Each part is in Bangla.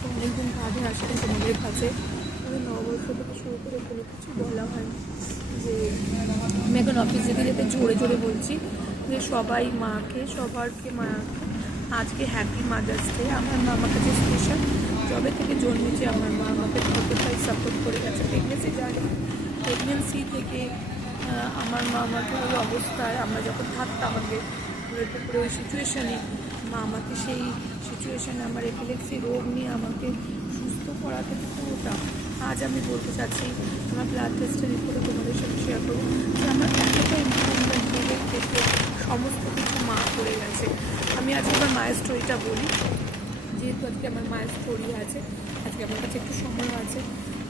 ডে অনেকদিন বাদে আসলে তোমাদের কাছে নববর্ষ থেকে শুরু করে কোনো কিছু বলা হয় যে আমি এখন অফিস যেতে যেতে জোরে জোরে বলছি যে সবাই মাকে সবারকে মাকে আজকে হ্যাপি মাদার্স ডে। আমার মা আমার কাছে স্পেশাল। যবে থেকে জন্মেছে আমার মা আমাকে কতটাই সাপোর্ট করে গেছে প্রেগনেন্সি জানি। প্রেগনেন্সি থেকে আমার মা আমাকে ওই অবস্থায় আমরা যখন থাকতাম আমাকে পুরো ওই সিচুয়েশানে মা আমাকে সেই সিচুয়েশানে আমার এপিলেপসি রোগ নিয়ে আমাকে সুস্থ করাতে পুরোটা। আজ আমি বলতে চাচ্ছি আমার ব্লাড টেস্টের রিপোর্টে তোমাদের সাথে শেয়ার করবো যে আমার এতটা ইম্প্রুভমেন্ট রোগের ক্ষেত্রে সমস্ত কিছু মা করে গেছে। আমি আজকে আমার মায়ের স্টোরিটা বলি, যেহেতু আজকে আমার মায়ের স্টোরি আছে, আজকে আমার কাছে একটু সময় আছে।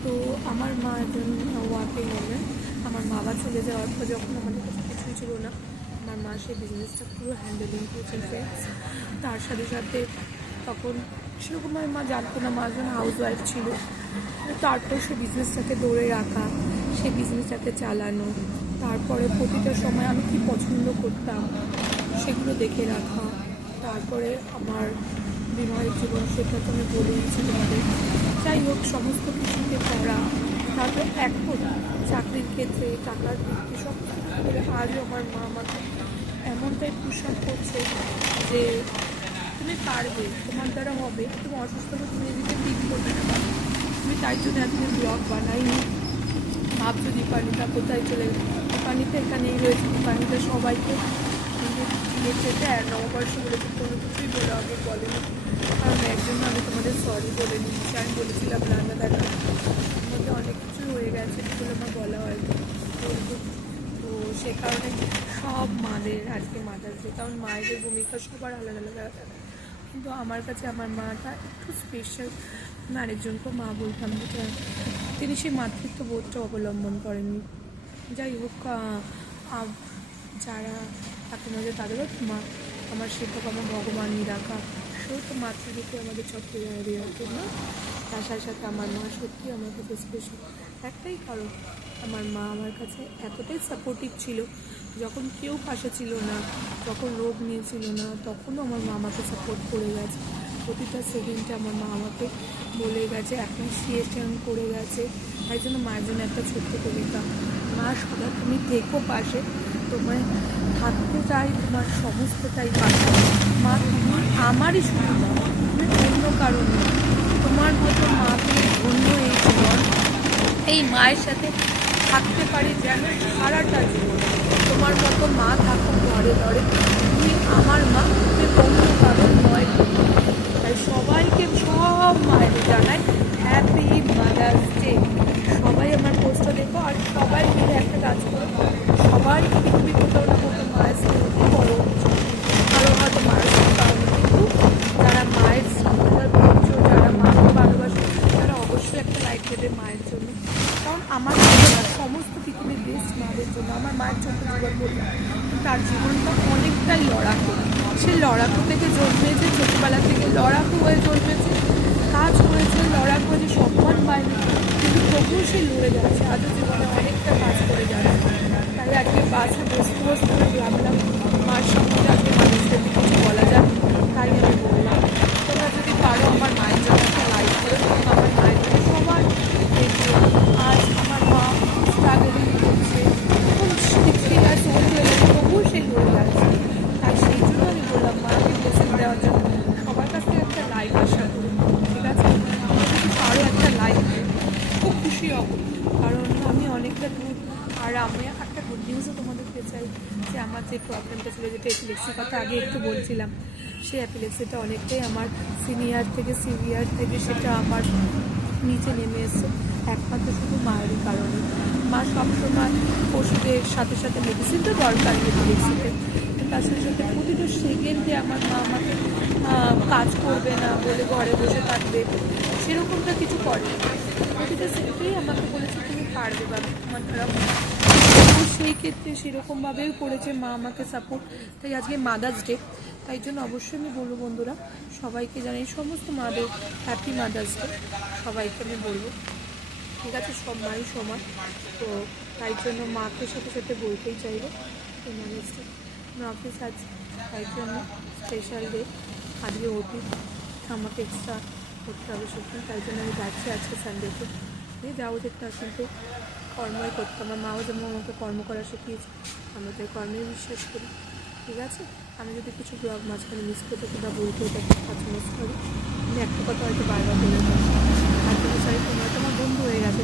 তো আমার মা একজন ওয়ার্কিং ওমেন। আমার বাবা চলে যাওয়ার পর যখন আমাদের কাছে কিছুই ছিল না, আমার মা সেই বিজনেসটা পুরো হ্যান্ডেলিং করেছেন ফ্রেন্ডস। তার সাথে সাথে তখন সেরকম আমার মা জানতো না, মা একজন হাউস ওয়াইফ ছিল। তারপর সে বিজনেসটাকে ধরে রাখা, সেই বিজনেসটাকে চালানো, তারপরে প্রতিটা সময় আমি কী পছন্দ করতাম সেগুলো দেখে রাখা। তারপরে আমার বিবাহিত জীবন, সেটা তো আমি বলেইছি তোমাদের। যাই হোক, সমস্ত কিছুকে করা। তারপরে এখন চাকরির ক্ষেত্রে টাকার দিকে সব করে আজও আমার মা আমাকে এমনটাই পুশ আপ করছে যে তুমি পারবে, তোমার দ্বারা হবে, তুমি অসুস্থ হলে তুমি এদিকে ঠিক করবে না। তুমি তাই জন্য এতদিন ব্লগ বানাইনি। ভাবছো দীপানিতা কোথায় চলে গেল। দীপানিতা এখানেই রয়েছে। দীপানিতা সবাইকে যেতে আর নববর্ষ বলেছে কোনো কিছুই বলে আগে বলেনি, কারণ এর জন্য আমি তোমাদের সরি বলে নিচ্ছি। আমি বলেছিলাম রান্না দেখার মধ্যে অনেক কিছু হয়ে গেছে যেগুলো আমার বলা হয়নি। তো সে কারণে সব মাদের আজকে মাদার্স ডে, কারণ মায়েদের ভূমিকা সবার আলাদা আলাদা থাকে, কিন্তু আমার কাছে আমার মাটা একটু স্পেশাল। আমি আরেকজনকে মা বলতাম যেটা তিনি সেই মাতৃত্ব বোধটা অবলম্বন করেননি। যাই হোক, যারা এখন যে তাদেরও মা আমার শিক্ষক, আমার ভগবান নিরাকা, সেও তো মাতৃরূপে আমাদের চক্রে দিয়ে রাখেন না। তার সাথে সাথে আমার মা সত্যি আমার কাছে স্পেশাল। একটাই কারণ, আমার মা আমার কাছে এতটাই সাপোর্টিভ ছিল, যখন কেউ পাশে ছিল না, যখন রোগ নিয়েছিল না, তখনও আমার মা আমাকে সাপোর্ট করে গেছে। প্রতিটা সেকেন্ডে আমার মা আমাকে বলে গেছে, অ্যাপ্রিসিয়েশন করে গেছে। তাই জন্য মায়ের জন্য একটা ছোট্ট কবিতা, মা সদা তুমি থেকো পাশে, তোমায় থাকতে চাই তোমার সমস্তটাই পাশে। মা তুমি আমারই শুধু না, তুমি অন্য কারণে, তোমার মতো মা তুমি অন্য এই জীবন, এই মায়ের সাথে থাকতে পারি যেন সারাটা জীবন। তোমার মতো মা থাকো ঘরে ঘরে, তুমি আমার মা, তুমি অন্য কারণ নয়। তাই সবাইকে, সব মায়েদের জানাই হ্যাপি মাদার্স ডে। সবাই আমার পোস্টটা দেখো আর সবাই মিলে একটা কাজ করো। সবাই তুমি কোথাও না কোথাও মায়ের স্মৃতি করো, কারো হয়তো মায়ের স্মৃতি পারো, কিন্তু যারা মায়ের স্মৃতিটা করছো, যারা মাকে ভালোবাসো, তারা অবশ্যই একটা লাইফ দেবে মায়ের জন্য। কারণ আমার সমস্ত পৃথিবীর বেস্ট মায়ের জন্য। আমার মায়ের ছোট্ট জীবন বলি, তার জীবনটা অনেকটাই লড়াকু। সে লড়াকু থেকে জন্মেছে, ছোটোবেলা থেকে লড়াকু হয়ে জন্মেছে, কাজ করেছে, লড়াকু হয়েছে, সম্মান পায়নি, কিন্তু তবুও সে লড়ে যাচ্ছে। আজও জীবনে অনেকটা কাজ করে যাচ্ছে। তাই আজকে বাসে বসতে বসতে ভাবলাম মার সম্বন্ধে আজকে মানুষদের কিছু বলা যাক, তাই আমি বললাম। তোমরা যদি পারো আমার মায়ের জন্য একটা লাইক করে, আমার মায়ের জন্য সবার দেখবে। আজ আমার মা স্ট্রাগলিং করছে, এখন 60 ইয়ার্স ওল্ড হয়ে গেছে, তবুও সে লড়ে যাচ্ছে। তাই সেই জন্য আমি বললাম মাকে ব্লেসিং দেওয়ার জন্য সবার কাছ থেকে একটা লাইক আশা করি, ঠিক আছে? তোমরা যদি পারো একটা লাইক, খুব খুশি হব, কারণ আমি অনেকটা দূর। আর আমি একটা গুড নিউজও তোমাদেরকে চাই, যে আমার যে প্রবলেমটা ছিল, যেটা এপিলেক্সির কথা আগে একটু বলছিলাম, সেই এপিলেক্সিটা অনেকটাই আমার সিনিয়র থেকে সিভিয়ার থেকে সেটা আমার নিচে নেমে এসছে, একমাত্র শুধু মায়েরই কারণে। মা সবসময় ওষুধের সাথে সাথে মেডিসিন তো দরকার এপিলেক্সিতে, তার সাথে সাথে প্রতিটা সেকেন্ডে আমার মা আমাকে কাজ করবে না বলে ঘরে বসে থাকবে, সেরকমটা কিছু করে। প্রতিটা সেকেন্ডেই আমাকে বলেছে তুমি পারবে বা তোমার দ্বারা। তো সেই ক্ষেত্রে সেরকমভাবেও করেছে মা আমাকে সাপোর্ট। তাই আজকে মাদার্স ডে, তাই জন্য অবশ্যই আমি বলবো বন্ধুরা, সবাইকে জানাই সমস্ত মাদের হ্যাপি মাদার্স ডে। সবাইকে আমি বলবো, ঠিক আছে? সব মাই সমান। তো তাই জন্য মাকে সাথে সাথে বলতেই চাইবো মাদার্স ডে। আমার অফিস আছে, তাই জন্য স্পেশাল ডে আজকে অতীত আমাকে এক্সট্রা করতে হবে সত্যি, তাই জন্য আমি যাচ্ছি আজকে সানডেতে। এই যাবো দেখতে কিন্তু কর্মই করতে, আমার মাও যেমন আমাকে কর্ম করা শিখিয়েছে, আমি তো কর্মে বিশ্বাস করি। ঠিক আছে, আমি যদি কিছু ব্লগ মাঝখানে মিস করে থাকি বা বলতে থাকি কাজ মিস করি, আমি একটা কথা হয়তো বারবার বলে থাকি, আর তুমি চাই তোমরা তোমার বন্ধু হয়ে গেছে